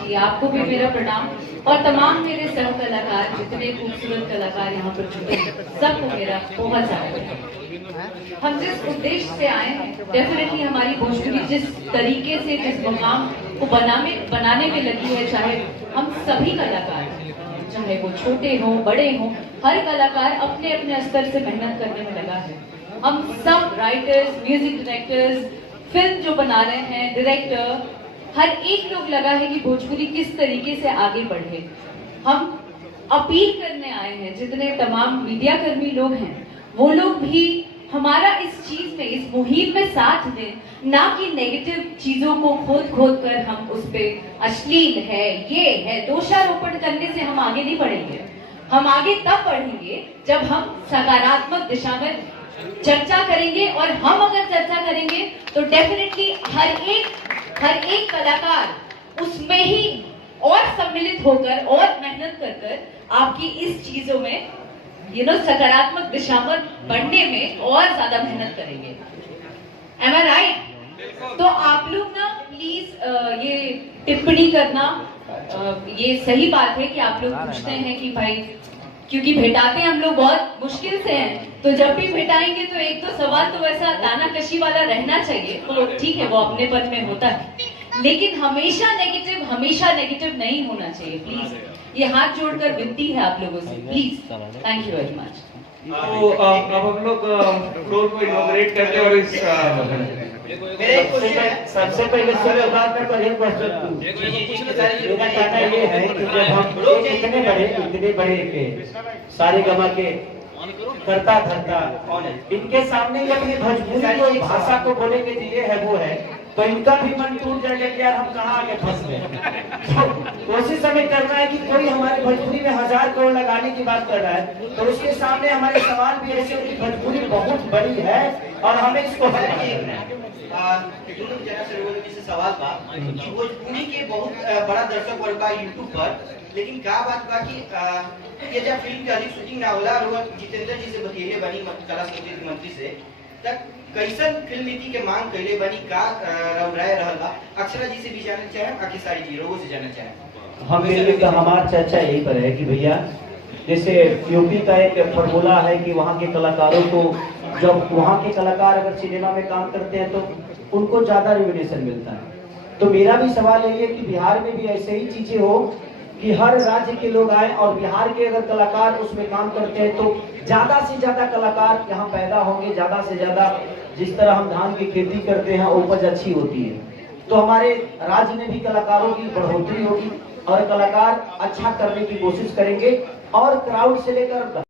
जी आपको भी मेरा प्रणाम और तमाम मेरे सह कलाकार जितने खूबसूरत कलाकार यहाँ पर जुटे हैं सबको मेरा बहुत सारा। हम जिस उद्देश्य से आए हैं डेफिनेटली हमारी भोजपुरी जिस तरीके से जिस मुकाम को बनाने में लगी है, चाहे हम सभी कलाकार चाहे वो छोटे हों बड़े हों, हर कलाकार अपने अपने स्तर से मेहनत करने में लगा है। हम सब राइटर्स, म्यूजिक डायरेक्टर्स, फिल्म जो बना रहे हैं, डायरेक्टर, हर एक लोग लगा है कि भोजपुरी किस तरीके से आगे बढ़े। हम अपील करने आए हैं जितने तमाम मीडिया कर्मी लोग हैं वो लोग भी हमारा इस चीज में, इस मुहिम में साथ दें, ना कि नेगेटिव चीजों को खोद खोद कर हम उस पे अश्लील है, ये है, दोषारोपण करने से हम आगे नहीं बढ़ेंगे। हम आगे तब बढ़ेंगे जब हम सकारात्मक दिशा में चर्चा करेंगे, और हम अगर चर्चा करेंगे तो डेफिनेटली हर एक कलाकार उसमें ही और सम्मिलित होकर और मेहनत कर आपकी इस चीजों में सकारात्मक दिशा में बढ़ने में और ज्यादा मेहनत करेंगे। Am I right? तो आप लोग ना प्लीज ये टिप्पणी करना, ये सही बात है कि आप लोग पूछते हैं कि भाई, क्योंकि भेटाते हम लोग बहुत मुश्किल से हैं, तो जब भी भेटाएंगे तो एक दो सवाल तो ऐसा दानाकशी वाला रहना चाहिए। तो ठीक है, वो अपनेपन में होता है, लेकिन हमेशा नेगेटिव नहीं होना चाहिए। प्लीज ये हाथ जोड़कर विनती है आप लोगों से, please. Thank you very much. तो अब हम लोग फ्लोर को इनॉग्रेट करते हैं और इस सबसे पहले पर एक क्वेश्चन मेरा कहना ये है कि जब हम इतने बड़े के सारे गमा के करता धरता इनके सामने ये अपनी भोजपुरी भाषा को बोले के लिए है वो है, तो इनका भी मन टूट जाएगा कि यार हम कहाँ आगे फंस गए। कोशिश हमें करना है कि कोई हमारे भोजपुरी में 1000 करोड़ लगाने की बात कर रहा है तो उसके सामने हमारे सवाल भी ऐसे कि भोजपुरी बहुत बड़ी है और हमें इसको सवाल था कि भोजपुरी के बहुत बड़ा दर्शक वर्ग बा यूट्यूब पर, लेकिन का बात बा कि ये जब फिल्म के अधिक शूटिंग ना होला और जितेंद्र जी से बतिये बनी कला संस्कृति मंत्री से तक कैसन फिल्म नीति के मांग कैले बनी, का राय रहला अक्षरा जी से भी जानना चाहे, आखिर सारी जी लोगों से जानना चाहे। हम मिलकर हमारा चर्चा यही पर है कि भैया जैसे यूपी का एक फॉर्मूला है कि वहाँ के कलाकारों को, जब वहाँ के कलाकार अगर सिनेमा में काम करते हैं तो उनको ज्यादा रेम्यूनरेशन मिलता है। तो मेरा भी सवाल यही है कि बिहार में भी ऐसे ही चीजें हो कि हर राज्य के लोग आए और बिहार के अगर कलाकार उसमें काम करते हैं तो ज्यादा से ज्यादा कलाकार यहाँ पैदा होंगे, ज्यादा से ज्यादा। जिस तरह हम धान की खेती करते हैं उपज अच्छी होती है, तो हमारे राज्य में भी कलाकारों की बढ़ोतरी होगी और कलाकार अच्छा करने की कोशिश करेंगे और क्राउड से लेकर